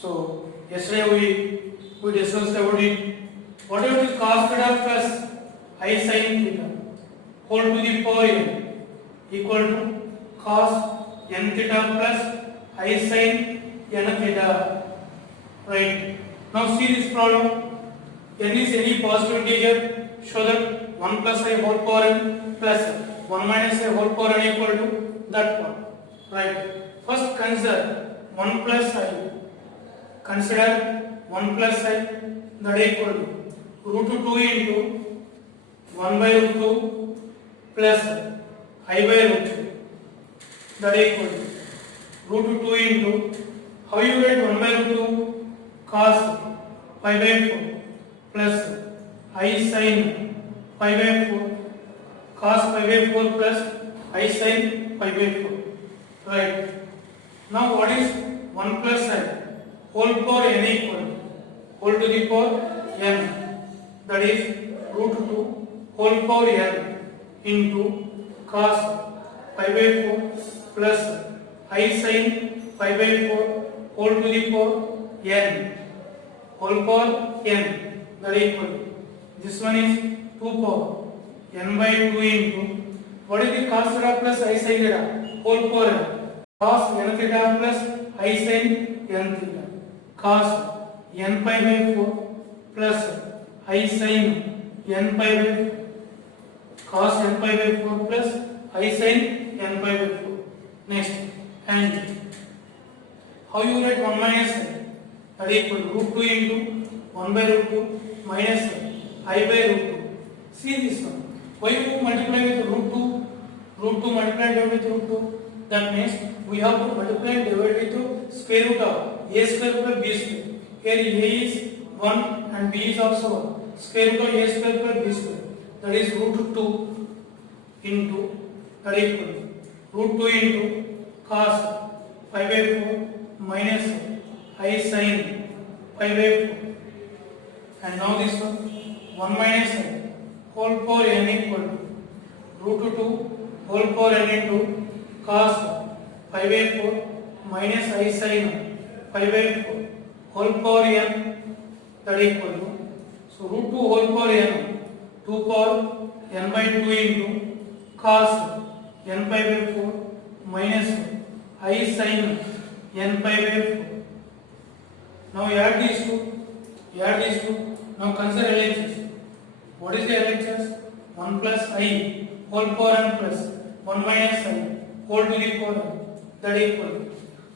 So yesterday we discussed about it. Whatever is cos theta plus I sin theta whole to the power n equal to cos n theta plus I sin n theta. Right. Now see this problem. N is any positive integer. Show that 1 plus I whole power n plus 1 minus I whole power n equal to that one. Right. First consider 1 plus I. Consider 1 plus I that equal to root 2 into 1 by root 2 plus I by root 2 that equal to root 2 into how you get 1 by root 2 cos pi by 4 plus I sin pi by 4 cos pi by 4 plus I sin pi by 4. Right. Now what is 1 plus I? Whole power n equal whole to the power n, that is root 2 whole power n into cos pi by 4 plus I sin pi by 4 whole to the power n whole power n, that equal this one is 2 power n by 2 into what is the cos theta plus I sin theta whole power n, cos n theta plus I sin n theta cos n pi by 4 plus I sin n pi by 4 cos n pi by 4 plus I sin n pi by 4. Next, and how you write 1 minus I? That equal root 2 into 1 by root 2 minus I by root 2. See this one. Why you multiply with root 2? Root 2 multiply and divide with root 2. That means we have to multiply and divide with square root of a square plus b square. Here a is 1 and b is also 1. Square root of a square plus b square. That is root 2 into that equal root 2 into cos pi by 4 minus I sin pi by 4. And now this one 1 minus I whole power n equal to root 2 whole power n into cos pi by 4 minus I sin pi by 4 whole power n, that equal to so root 2 whole power n 2 power n by 2 into cos n pi by 4 minus I sin n pi by 4. Now add these two. Now consider LHS. What is the LHS? 1 plus I whole power n plus 1 minus I whole to the power n, that equal to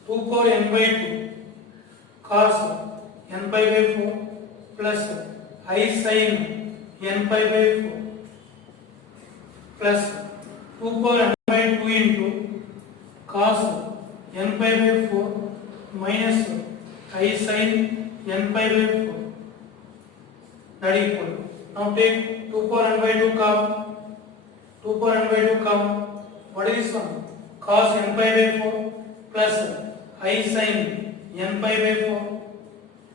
2 power n by 2 cos n pi by 4 plus I sin n pi by 4 plus 2 power n by 2 into cos n pi by 4 minus I sin n pi by 4, that equal. Now take 2 power n by 2 come. 2 power n by 2 come. What is this one? Cos n pi by 4 plus I sin n pi by 4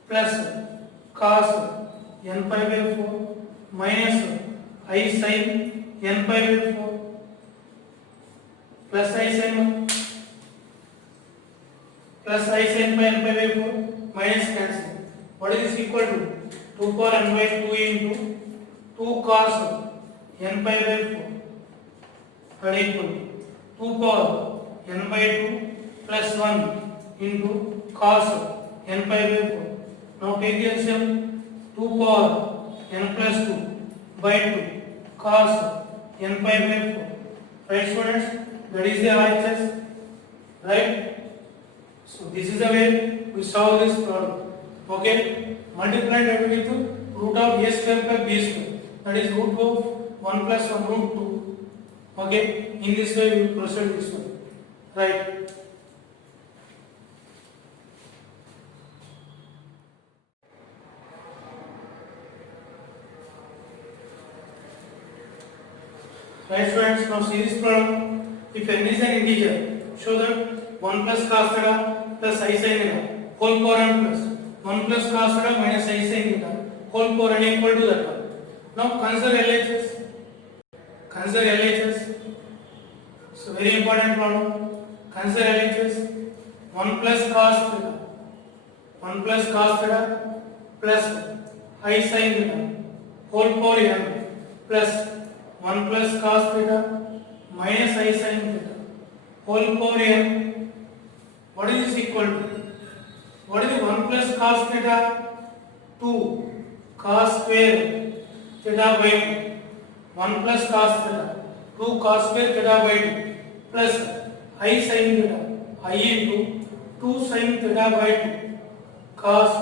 plus cos n pi by 4 minus I sin n pi by 4 plus I sin pi n pi by 4 minus cancel. What is this equal to? 2 power n by 2 into 2 cos n pi by 4, that equal to 2 power n by 2 plus 1 into cos n pi by 4. Now take the LCM. 2 power n plus 2 by 2 cos n pi by 4. Right, students? That is the RHS. Right? So this is the way we solve this problem. Okay? Multiply that with root of a square plus b square. That is root of 1 plus 1 root 2. Okay? In this way we will proceed this one. Right? Right, students? Now see this problem. If n is an integer, show that 1 plus cos theta plus I sin theta whole power n plus 1 plus cos theta minus I sin theta whole power n equal to that one. Now consider LHS. So very important problem. Consider LHS. 1 plus cos theta 1 plus cos theta plus I sin theta whole power n plus 1 plus cos theta minus I sin theta whole power n. What is this equal to? What is the 1 plus cos theta? 2 cos square theta by 2. 1 plus cos theta 2 cos square theta by 2 plus I sin theta I into 2 sin theta by 2 cos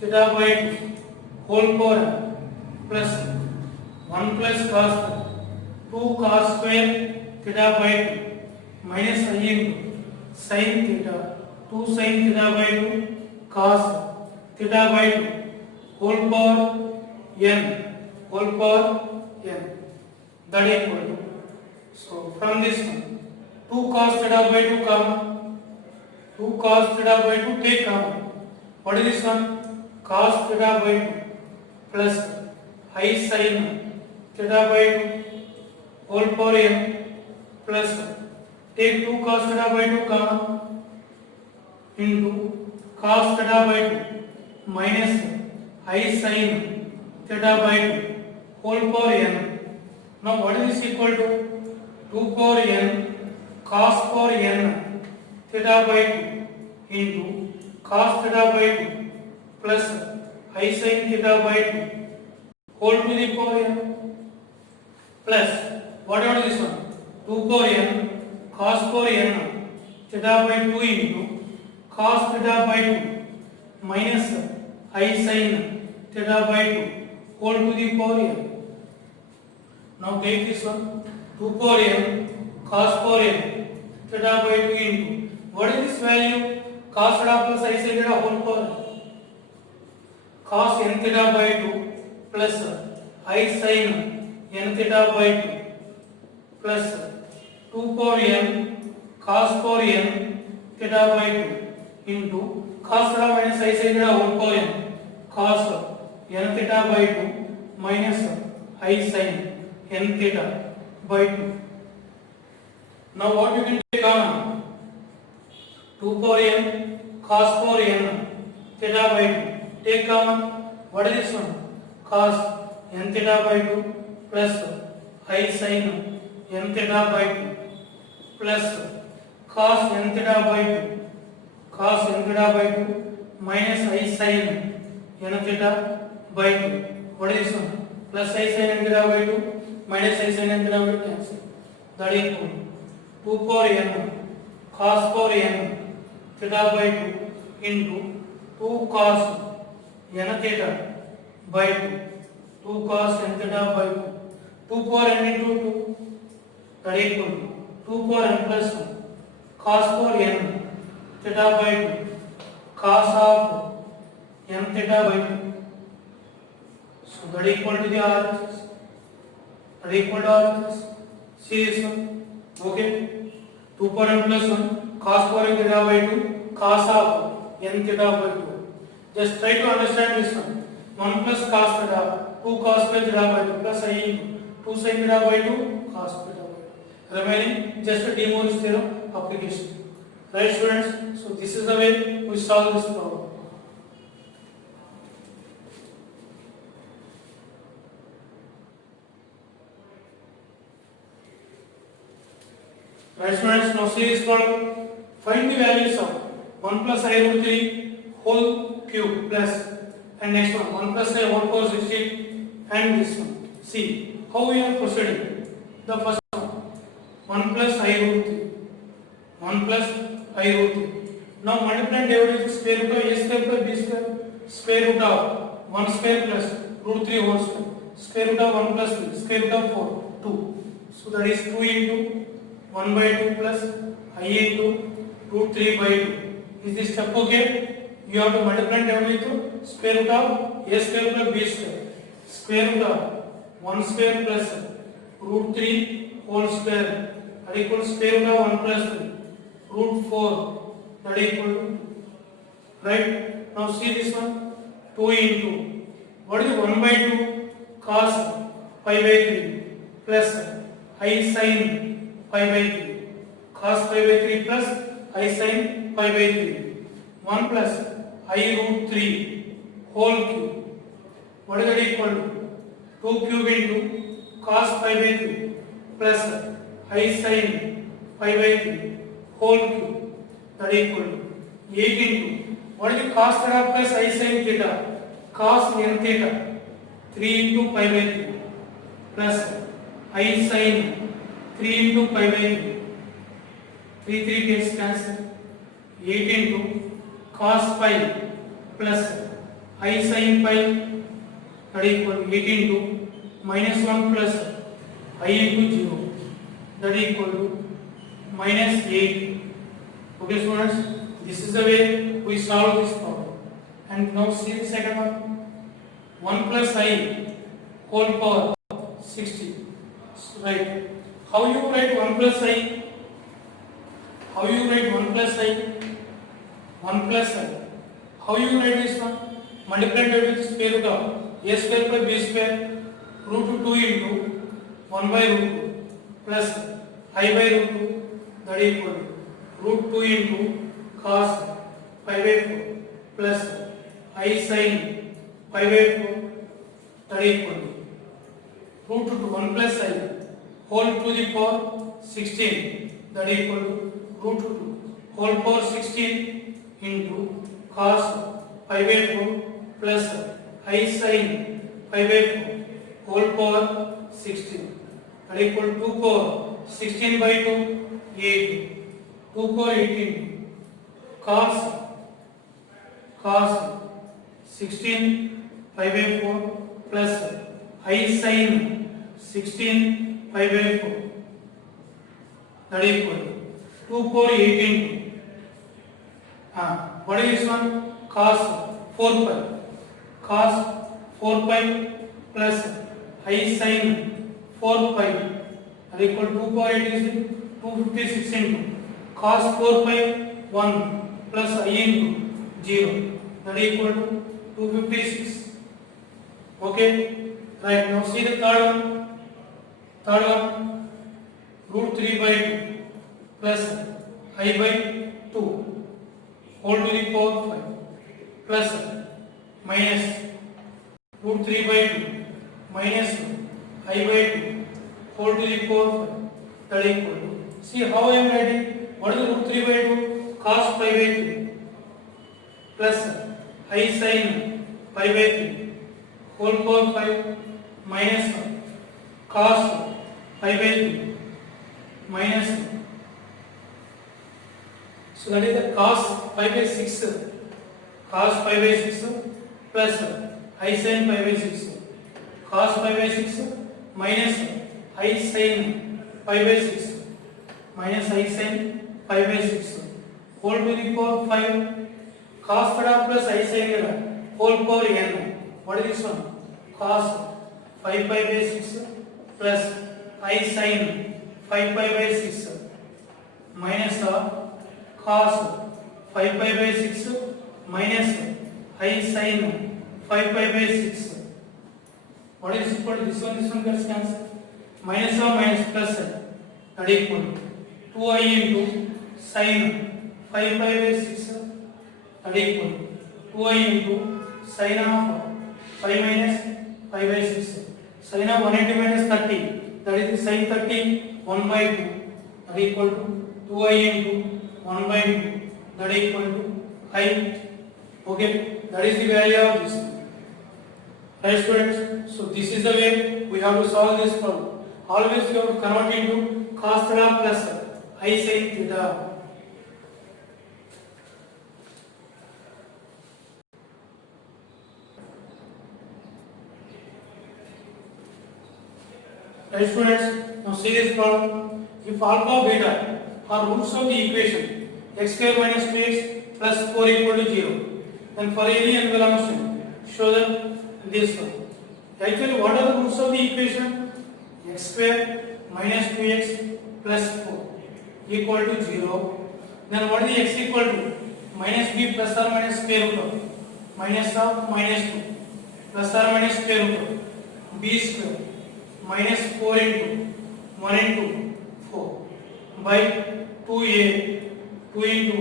theta by 2 whole power plus 1 plus cos theta 2 cos square theta by 2 minus I into sin theta 2 sin theta by 2 cos theta by 2 whole power n whole power n that equal to. So from this one 2 cos theta by 2 common, 2 cos theta by 2 take common. What is this one? Cos theta by 2 plus I sin theta by 2 whole power n plus take 2 cos theta by 2 common into cos theta by 2 minus I sin theta by 2 whole power n. Now what is this equal to? 2 power n cos power n theta by 2 into cos theta by 2 plus I sin theta by 2 whole to the power n plus whatever this one 2 power n cos power n theta by 2 into cos theta by 2 minus I sin theta by 2 whole to the power n. Now take this one 2 power n cos power n theta by 2 into what is this value? Cos theta plus I sin theta whole power cos n theta by 2 plus I sin n theta by 2 plus 2 power n cos power n theta by 2 into cos theta minus I sin theta whole power n cos n theta by 2 minus I sin n theta by 2. Now what you can take on 2 power n cos power n theta by 2 take common. What is this one? Cos n theta by 2 plus I sin n theta by 2 plus cos n theta by 2 cos n theta by 2 minus I sin n theta by 2. What is this one? Plus I sin n theta by 2 minus I sin n theta by 2 cancel. That equal 2 power n cos power n theta by 2 into 2 cos n theta by 2 2 cos n theta by 2 2 power n into 2 that equal 2 power n plus 1 cos power n theta by 2 cos of n theta by 2. So that equal to the RHS. That equal to RHS. See this one. Okay. 2 power n plus 1 cos power n theta by 2 cos of n theta by 2. Just try to understand this one. 1 plus cos theta 2 cos theta by 2 plus I into 2 sin theta by 2 cos theta by 2. Remaining just a De Moivre's theorem application. Right students? So this is the way we solve this problem. Right students, now see this problem. Find the values of 1 plus I root 3 whole cube plus and next one 1 plus I 1 power 16 and this one. See how we are proceeding. The first one 1 plus I root 3 1 plus I root 3. Now multiply and divide is square root of a square plus b square square root of 1 square plus root 3 whole square square root of 1 plus 3 square root of 4 2. So that is 2 into 1 by 2 plus I into root 3 by 2. Is this step okay? You have to multiply and divide with square root of a square plus b square square root of 1 square plus root 3 whole square that equals square root of 1 plus 3 root 4 that equal to right. Now see this one 2 into what is 1 by 2 cos pi by 3 plus I sin pi by 3 cos pi by 3 plus I sin pi by 3 1 plus I root 3 whole cube. What is that equal to? 2 cube into cos pi by 3 plus I sin pi by 3 whole cube. That equal to 8 into what is the cos theta plus I sin theta? Cos n theta 3 into pi by 3 plus I sin 3 into pi by 3. 3 gets cancelled. 8 into cos pi plus I sin pi, that equal to 8 into minus 1 plus I into 0, that equal to minus 8. Okay students, this is the way we solve this problem. And now see the second one. 1 plus I whole power 60. Right. How you write 1 plus I? How you write 1 plus I? 1 plus I. How you write this one? Multiplied with the square root of a square plus b square root 2 into 1 by root 2 plus I by root 2, that equal to root 2 into cos pi by 4 plus I sin pi by 4, that equal to root 2 1 plus I whole to the power 16, that equal to root 2 whole power 16 into cos pi by 4 plus I sin pi by 4 whole power 16, that equal to 2 power 16 by 2 8, 2 power 18 cos 16 pi by 4 plus I sin 16 pi by 4, that equal to 2 power 18. What is this one? Cos 4 pi. Cos 4 pi plus I sin 4 pi, that equal to 2 power 8 is 256 into cos 4 pi 1 plus I into 0, that equal to 256. Okay. Right. Now see the third one. Third one, root 3 by 2 plus I by 2 whole to the power 5 plus minus root 3 by 2 minus I by 2 whole to the power 5, that equal to, see how I am writing, what is root 3 by 2? Cos pi by 2 plus I sin pi by 3 whole power 5 minus cos pi by 2 minus, so that is the cos pi by 6, cos pi by 6 plus I sin pi by 6, cos pi by 6 minus I sin pi by 6 minus I sin pi by 6 whole to the power 5 cos theta plus I sin theta whole power n. What is this one? Cos 5 pi by 6 plus I sin 5 pi by 6 minus cos 5 pi by 6 minus I sin 5 pi by 6. What is equal to this one gets cancelled. Minus or minus plus, that equal to 2I into sin 5 pi by 6, that equal to 2I into sin of 5 minus 5 by 6. Sin of 180 minus 30, that is sin 30 1 by 2, that equal to 2I into 1 by 2, that equal to I. Okay, that is the value of this. Right students, so this is the way we have to solve this problem. Always you have to convert into cos theta plus I sin theta. Right students, now see this problem. If alpha beta are roots of the equation x square minus 2x plus 4 equal to 0, then for any n belongs to show that this one. Actually, what are the roots of the equation? X square minus 2x plus 4 equal to 0. Then what is the x equal to? Minus b plus or minus square root of minus 2 plus or minus square root of b square minus 4 into 1 into 4 by 2a 2 into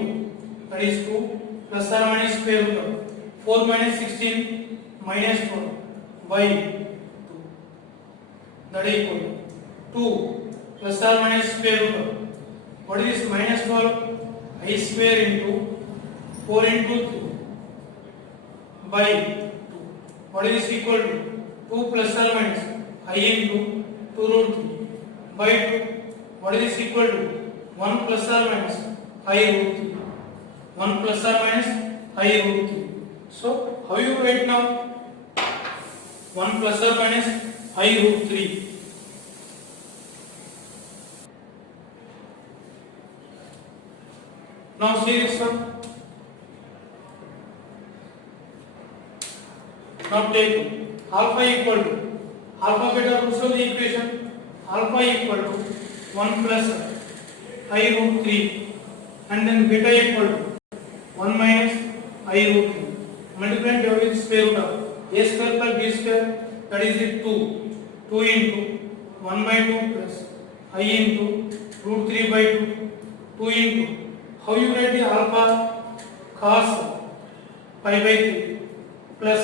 that is 2 plus or minus square root of 4 minus 16 minus 4 by 2, that is equal to 2 plus or minus square root of, what is this, minus 12 I square into 4 into 2 by 2, what is this equal to 2 plus or minus I into 2 root 3 by 2, what is this equal to 1 plus or minus I root 3, 1 plus or minus I root 3. So how you write now? 1 plus or minus I root 3. Now see this one. Now take alpha equal to alpha beta roots of the equation. Alpha equal to 1 plus I root 3 and then beta equal to 1 minus I root 3. Multiply with square root of a square plus b square, that is it 2. 2 into 1 by 2 plus I into root 3 by 2. 2 into, how you write the alpha? Cos pi by 3 plus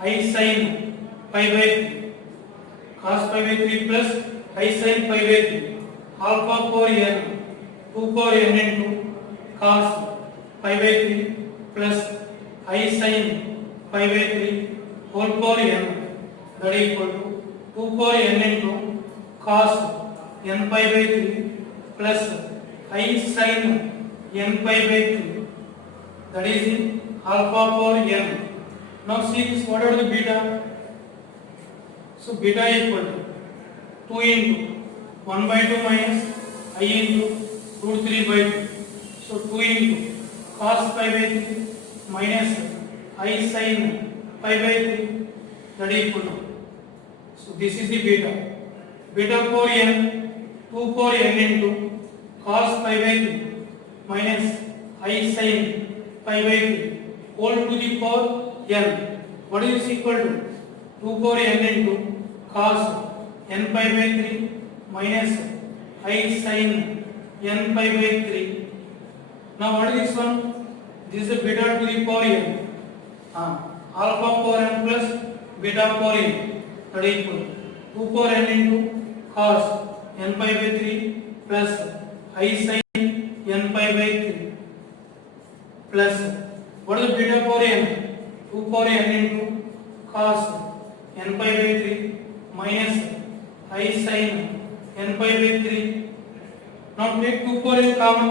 I sin pi by 3. Cos pi by 3 plus I sin pi by 3. Alpha power n, 2 power n into cos pi by 3 plus I sin pi by 3 whole power n, that is equal to 2 power n into cos n pi by 3 plus I sin n pi by 3, that is in alpha power n. Now see this, what are the beta? So beta equal to 2 into 1 by 2 minus I into root 3 by 2. So 2 into cos pi by 3 minus I sin pi by 3, that is equal to. So this is the beta. Beta power n, 2 power n into cos pi by 3 minus I sin pi by 3 whole to the power n. What is this equal to? 2 power n into cos n pi by 3 minus I sin n pi by 3. Now what is this one? This is the beta to the power n. Alpha power n plus beta power n, that is equal to 2 power n into cos n pi by 3 plus I sin n pi by 3 plus, what is the beta power n? 2 power n into cos n pi by 3 minus I sin n pi by 3. Now take 2 power n common.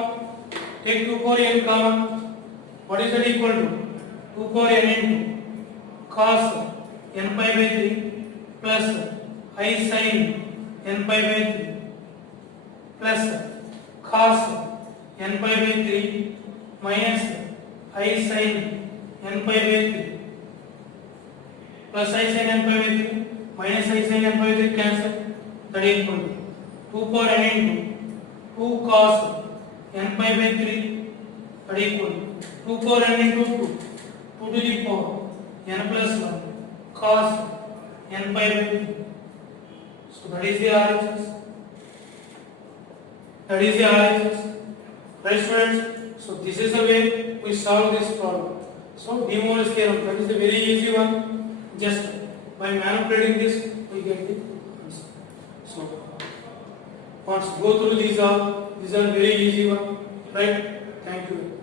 Take 2 power n common. What is that equal to? 2 power n into cos n pi by 3 plus I sin n pi by 3 plus cos n pi by 3 minus I sin n pi by 3 plus I sin n pi by 3 minus I sin n pi by 3 cancel, that is equal to 2 power n into 2 cos n pi by 3, that is equal to 2 power n into 2, 2 to the power n plus 1 cos n pi by 3. So that is the RHS. That is the RHS. Right students? So this is the way we solve this problem. So De Moivre's theorem, that is the very easy one. Just by manipulating this, we get the answer. So once go through these are very easy one, right? Thank you.